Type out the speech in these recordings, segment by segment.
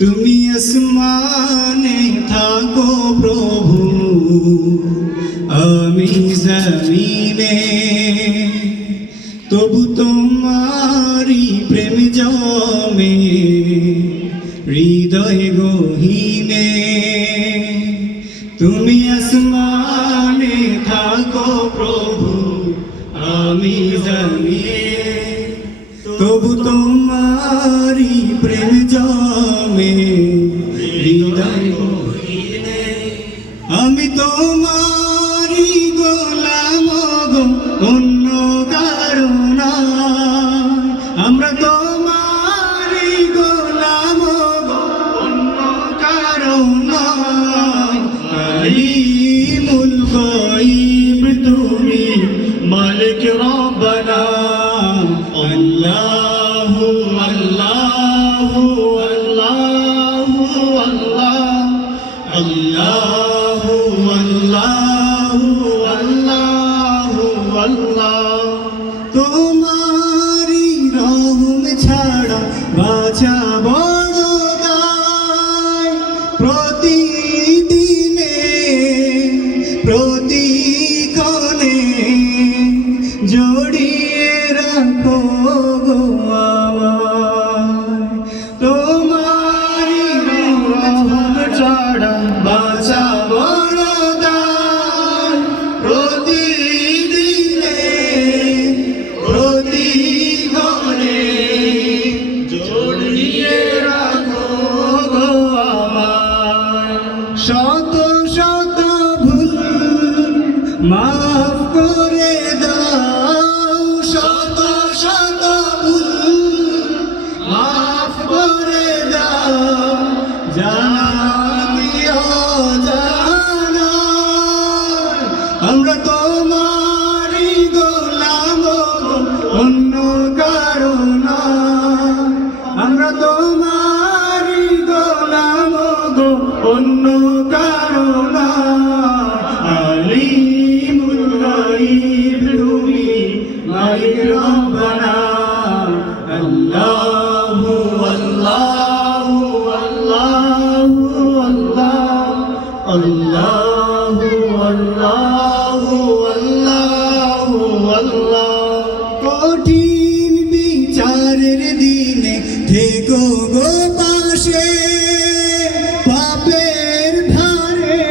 তুমি আসমানে থাকো প্রভু, আমি জমিনে, তবু তোমারি প্রেম জমে হৃদয় গহীনে। তুমি আসমানে থাকো প্রভু, আমি জমিনে, তবু তোমারি প্রেম জমে হৃদয় গহীনে। আমি তোমারি গোলাম গো, অন্য কারো না। আমরা তোমারি গোলাম গো, অন্য কারো না। আলিমুল গায়ব তুমি, মালিক রব্বানা। আল্লাহু আল্লাহু আল্লাহু আল্লাহ, আল্লাহু আল্লাহু আল্লাহু আল্লাহ। তোমারি রহম ছাড়া বাঁচা বড় দায়। প্রতিদিনে প্রতিক্ষণে জড়িয়ে রাখো গো আমায়। তোমারি রহম ছাড়া বাঁচা বড় দায়। প্রতিদিনে প্রতিক্ষণে জড়িয়ে রাখো গো আমায়। শত শত ভুল মাফ করে দাও, শত শত ভুল মাফ করে দাও। জানা দিও জানা, আমরা তোমারি গোলাম গো, অন্য কারো না। আমরা তোমারি গোলাম গো, অন্য কারো না। আলিমুল গায়ব তুমি, মালিক রব্বানা। আল্লাহু আল্লাহু আল্লাহু আল্লাহ, আল্লাহু আল্লাহু আল্লাহু আল্লাহ। কঠিন বিচারের দিনে থেকো গো পাশে, পাপের ভারে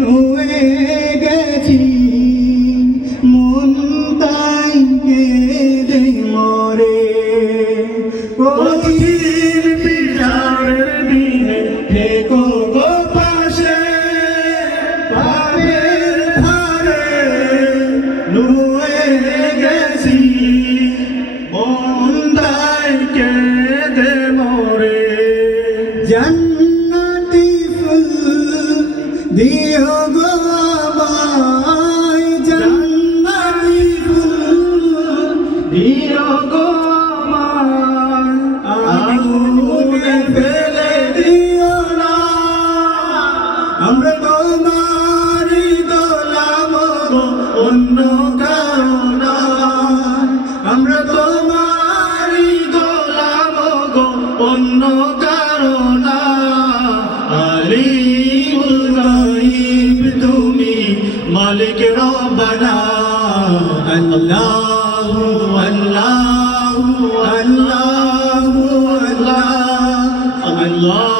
নুয়ে গেছি, মন তাই কেঁদে মরে। কঠিন বিচারের দিনে থেকো গো পাশে, পাপের ভারে নুয়ে গেছি, মন তাই কেঁদে মরে। জান্নাতি ফুল দিও গো আমায়, জান্নাতি ফুল দিও গো আমায়। আগুনে ফেলে দিও না, আমরা তোমারি গোলাম গো, অন্য কারো না। আমরা তোমারি গোলাম গো, অন্য কারো না। আলিমুল গায়ব তুমি, মালিক রব্বানা। আল্লাহু আল্লাহু আল্লাহু আল্লাহ, আল্লাহ